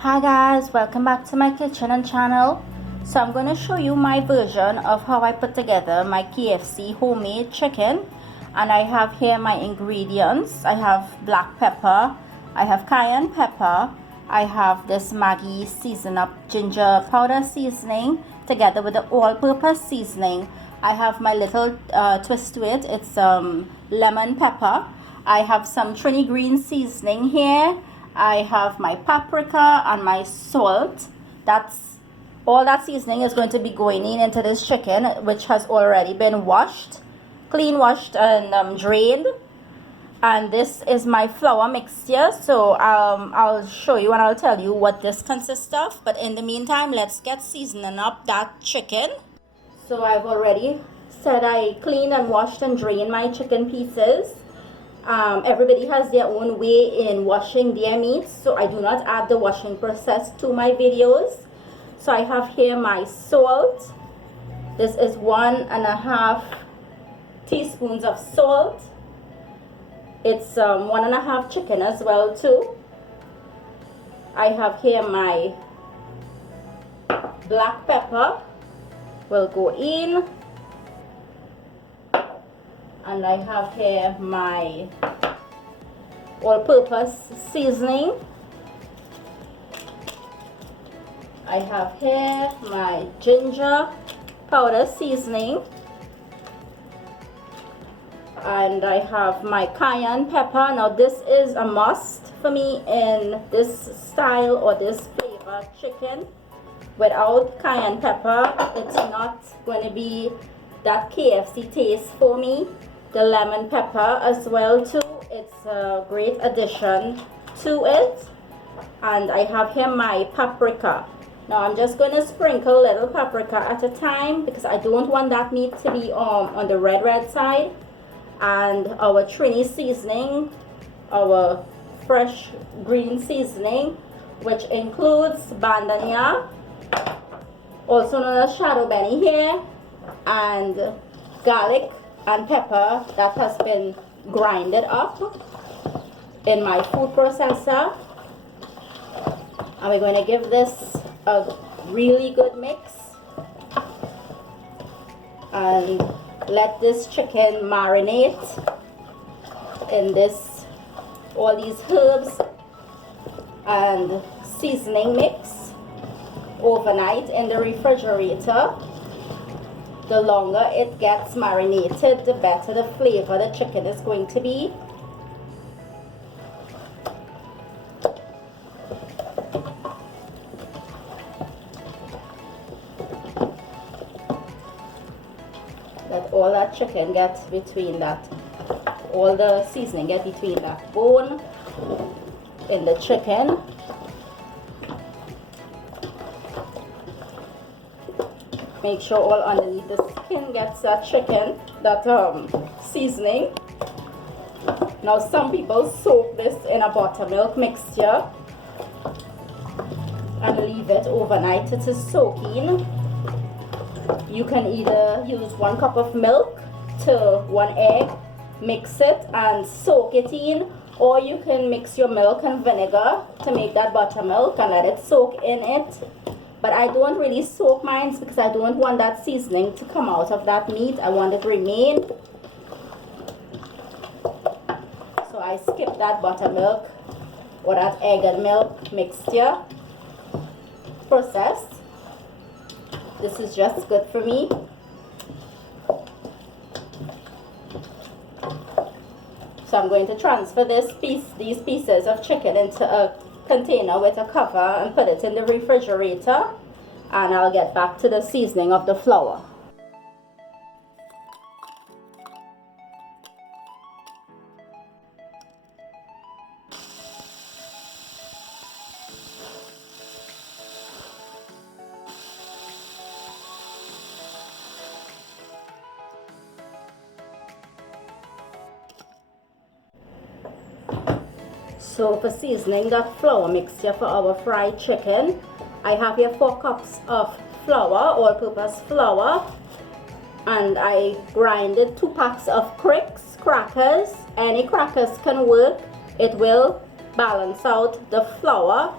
Hi guys, welcome back to my kitchen and channel. So I'm going to show you my version of how I put together my KFC homemade chicken. And I have here my ingredients. I have black pepper, I have cayenne pepper, I have this Maggie season up ginger powder seasoning together with the all-purpose seasoning. I have my little twist to it. It's lemon pepper. I have some Trini green seasoning here. I have my paprika and my salt. That's all that seasoning is going to be going into this chicken, which has already been washed, clean washed and drained. And this is my flour mixture. So I'll show you and I'll tell you what this consists of. But in the meantime, let's get seasoning up that chicken. So I've already said I cleaned and washed and drained my chicken pieces. Everybody has their own way in washing their meats, so I do not add the washing process to my videos. So I have here my salt. This is 1.5 teaspoons of salt. It's 1.5 chicken as well too. I have here my black pepper will go in. And I have here my all-purpose seasoning. I have here my ginger powder seasoning. And I have my cayenne pepper. Now this is a must for me in this style or this flavor chicken. Without cayenne pepper, it's not going to be that KFC taste for me. The lemon pepper as well too, it's a great addition to it. And I have here my paprika. Now I'm just going to sprinkle a little paprika at a time because I don't want that meat to be on the red side. And our Trini seasoning, our fresh green seasoning, which includes bandania, also known as shadow benny here, and garlic and pepper that has been grinded up in my food processor. And we're going to give this a really good mix and let this chicken marinate in all these herbs and seasoning mix overnight in the refrigerator. The longer it gets marinated, the better the flavor the chicken is going to be. Let all that chicken get between that, all the seasoning get between that bone in the chicken. Make sure all underneath the skin gets that chicken, that seasoning. Now some people soak this in a buttermilk mixture and leave it overnight. It is soaking. You can either use 1 cup of milk to 1 egg, mix it and soak it in, or you can mix your milk and vinegar to make that buttermilk and let it soak in it. But I don't really soak mine because I don't want that seasoning to come out of that meat. I want it to remain. So I skip that buttermilk or that egg and milk mixture process. This is just good for me. So I'm going to transfer these pieces of chicken into a container with a cover and put it in the refrigerator, and I'll get back to the seasoning of the flour. So for seasoning that flour mixture for our fried chicken, I have here 4 cups of flour, all-purpose flour, and I grinded 2 packs of crix crackers. Any crackers can work. It will balance out the flour.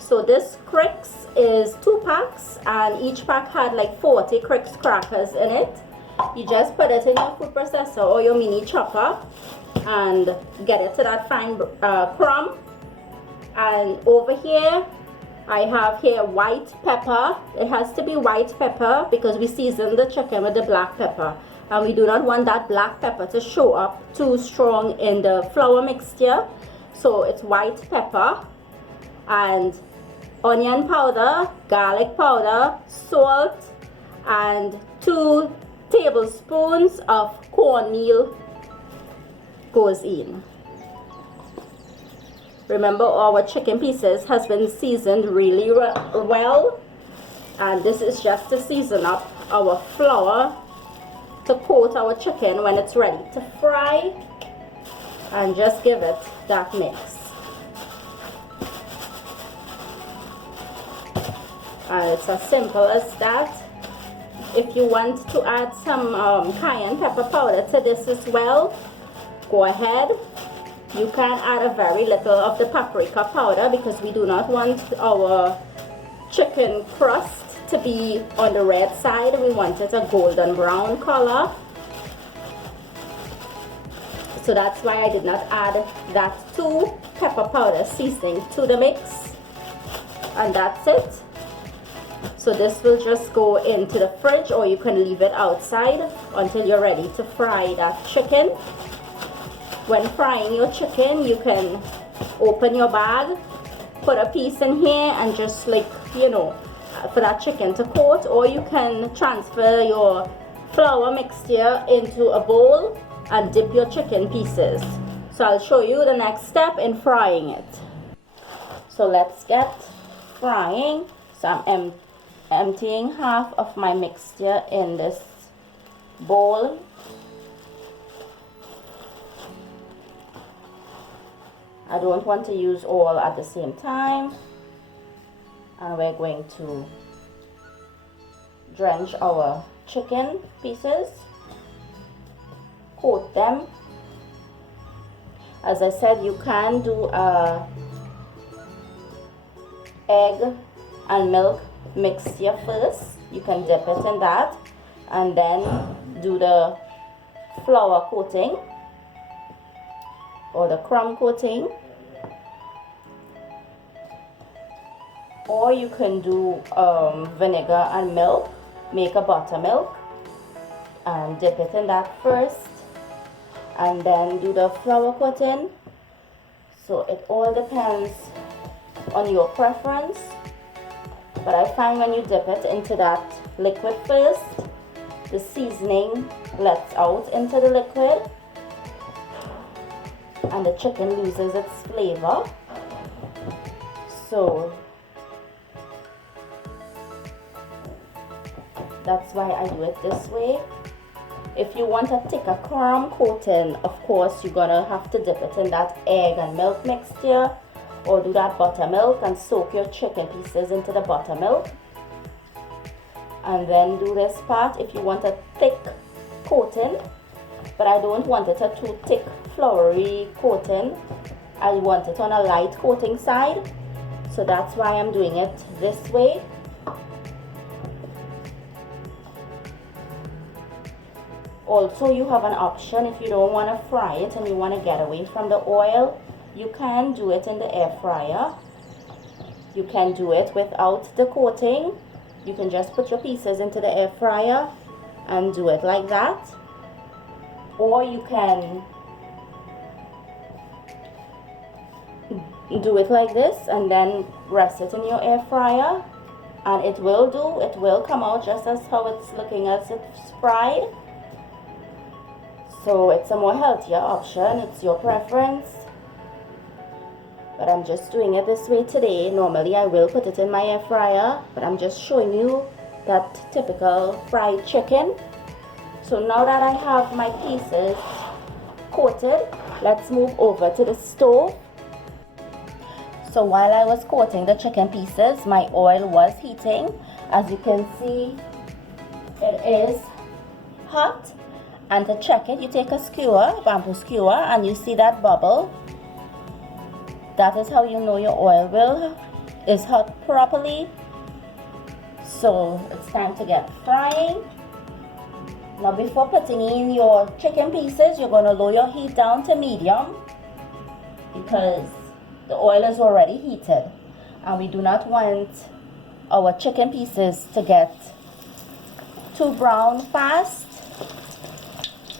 So this crix is 2 packs, and each pack had like 40 crix crackers in it. You just put it in your food processor or your mini chopper and get it to that fine crumb. And over here I have here white pepper. It has to be white pepper because we season the chicken with the black pepper, and we do not want that black pepper to show up too strong in the flour mixture. So it's white pepper and onion powder, garlic powder, salt, and 2 tablespoons of cornmeal goes in. Remember, our chicken pieces has been seasoned really well, and this is just to season up our flour to coat our chicken when it's ready to fry, and just give it that mix. And it's as simple as that. If you want to add some cayenne pepper powder to this as well, go ahead. You can add a very little of the paprika powder because we do not want our chicken crust to be on the red side. We want it a golden brown color. So that's why I did not add that 2 pepper powder seasoning to the mix. And that's it. So this will just go into the fridge, or you can leave it outside until you're ready to fry that chicken. When frying your chicken, you can open your bag, put a piece in here, and just like, you know, for that chicken to coat, or you can transfer your flour mixture into a bowl and dip your chicken pieces. So I'll show you the next step in frying it. So let's get frying. So I'm emptying half of my mixture in this bowl. I don't want to use all at the same time. And we're going to drench our chicken pieces, coat them. As I said, you can do a egg and milk mixture first. You can dip it in that and then do the flour coating or the crumb coating, or you can do vinegar and milk, make a buttermilk and dip it in that first and then do the flour coating. So it all depends on your preference, but I find when you dip it into that liquid first, the seasoning lets out into the liquid and the chicken loses its flavor. So that's why I do it this way. If you want a thicker crumb coating, of course you're gonna have to dip it in that egg and milk mixture, or do that buttermilk and soak your chicken pieces into the buttermilk, and then do this part if you want a thick coating. But I don't want it a too thick floury coating. I want it on a light coating side, so that's why I'm doing it this way. Also, you have an option if you don't want to fry it and you want to get away from the oil, you can do it in the air fryer. You can do it without the coating. You can just put your pieces into the air fryer and do it like that. Or you can do it like this and then rest it in your air fryer, and it will come out just as how it's looking as it's fried. So it's a more healthier option, it's your preference. But I'm just doing it this way today. Normally I will put it in my air fryer, but I'm just showing you that typical fried chicken. So now that I have my pieces coated, let's move over to the stove. So while I was coating the chicken pieces, my oil was heating. As you can see, it is hot. And to check it, you take a skewer, bamboo skewer, and you see that bubble. That is how you know your oil will is hot properly. So it's time to get frying. Now before putting in your chicken pieces, you're going to lower your heat down to medium because the oil is already heated and we do not want our chicken pieces to get too brown fast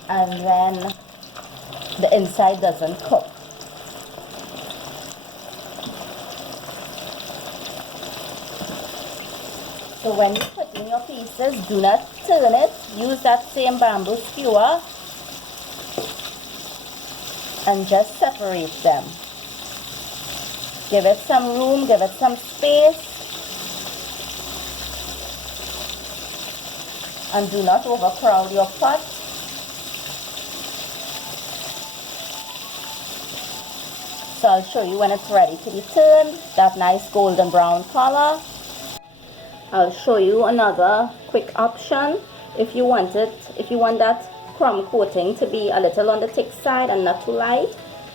and then the inside doesn't cook. So when you put in your pieces, do not turn it. Use that same bamboo skewer and just separate them. Give it some room, give it some space, and do not overcrowd your pot. So I'll show you when it's ready to be turned, that nice golden brown color. I'll show you another quick option. If you want that crumb coating to be a little on the thick side and not too light,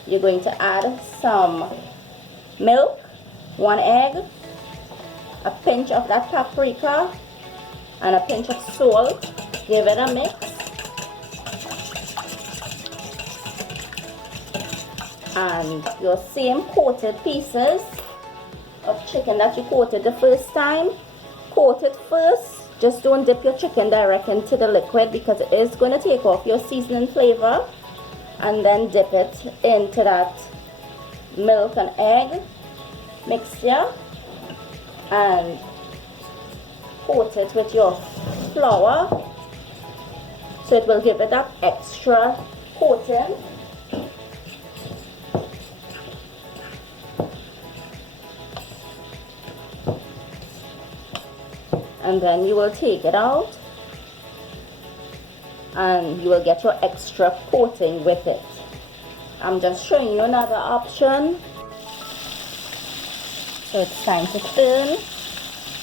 you're going to add some milk, 1 egg, a pinch of that paprika, and a pinch of salt. Give it a mix. And your same coated pieces of chicken that you coated the first time, coat it first. Just don't dip your chicken direct into the liquid because it is going to take off your seasoning flavor. And then dip it into that milk and egg mixture and coat it with your flour so it will give it that extra coating. And then you will take it out and you will get your extra coating with it. I'm just showing you another option. So it's time to turn,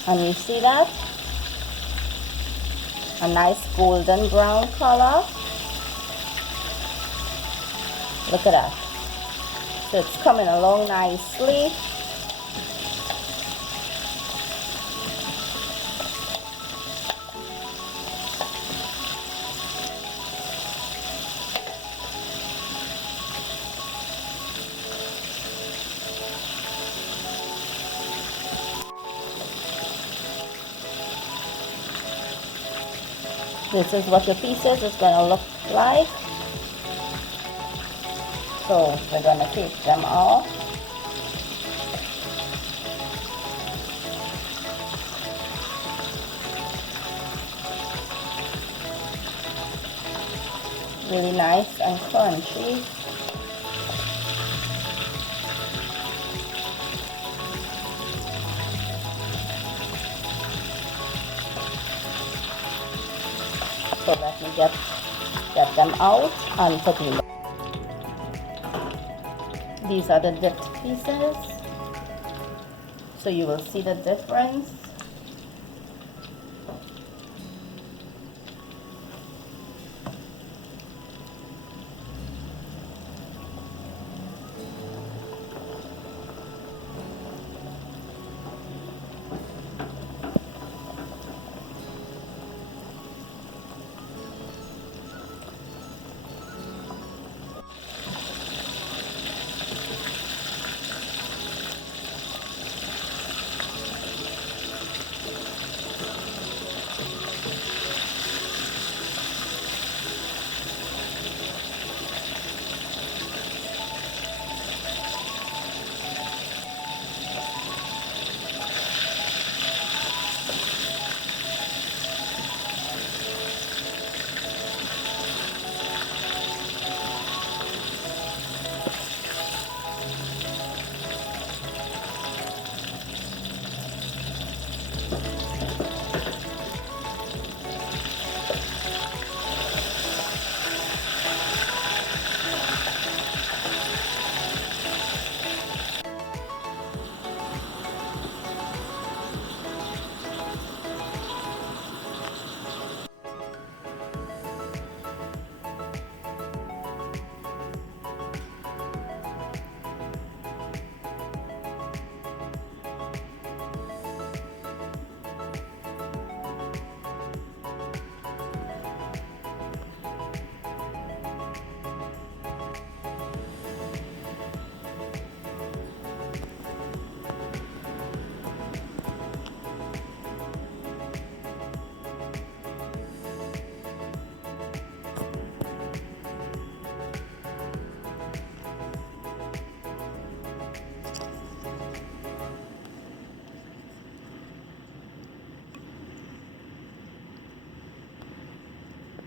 and you see that? A nice golden brown color. Look at that. So it's coming along nicely. This is what your pieces is going to look like. So we're going to take them off. Really nice and crunchy. So let me get them out and put in. These are the dipped pieces. So you will see the difference.